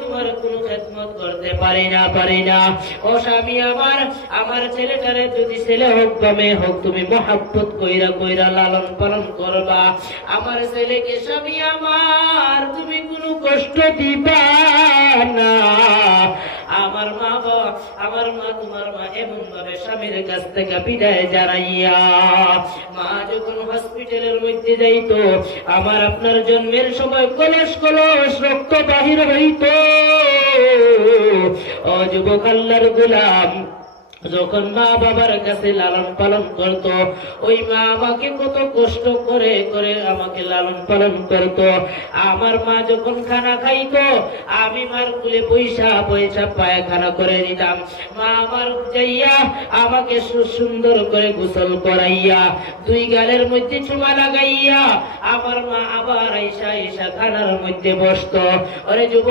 তোমার কোনো খেদমত করতে পারি না। ও স্বামী আমার, আমার ছেলেটারে যদি ছেলে হোক বা মেয়ে হোক, তুমি মহাব্বত কইরা কইরা লালন পালন করবা। আমার ছেলেকে স্বামী আমার তুমি কোনো কষ্ট দিবা না। আমার মা বাবা, আমার মা, তোমার মা এমন ভাবে স্বামীর কাছ থেকে বিদায় জানাইয়া, মা যখন হসপিটালের মধ্যে যাইতো, আমার আপনার জন্মের সময় কলস কলস রক্ত বাহির হইত। ও যুবক আল্লাহর গোলাম, যখন মা বাবার কাছে লালন পালন করত, ওই মা আমাকে কত কষ্ট করে করে আমাকে লালন পালন করত। আমার মা যখন খানা খাইতো, আমি মার কুলে পয়সা পয়সা পায়খানা করে দিতাম। মা আমার যাইয়া আমাকে সুন্দর করে গোসল করাইয়া, দুই গালের মধ্যে চুমা লাগাইয়া, আমার মা আবার আইসা আইসা খানার মধ্যে বসতো। ওরে যুবক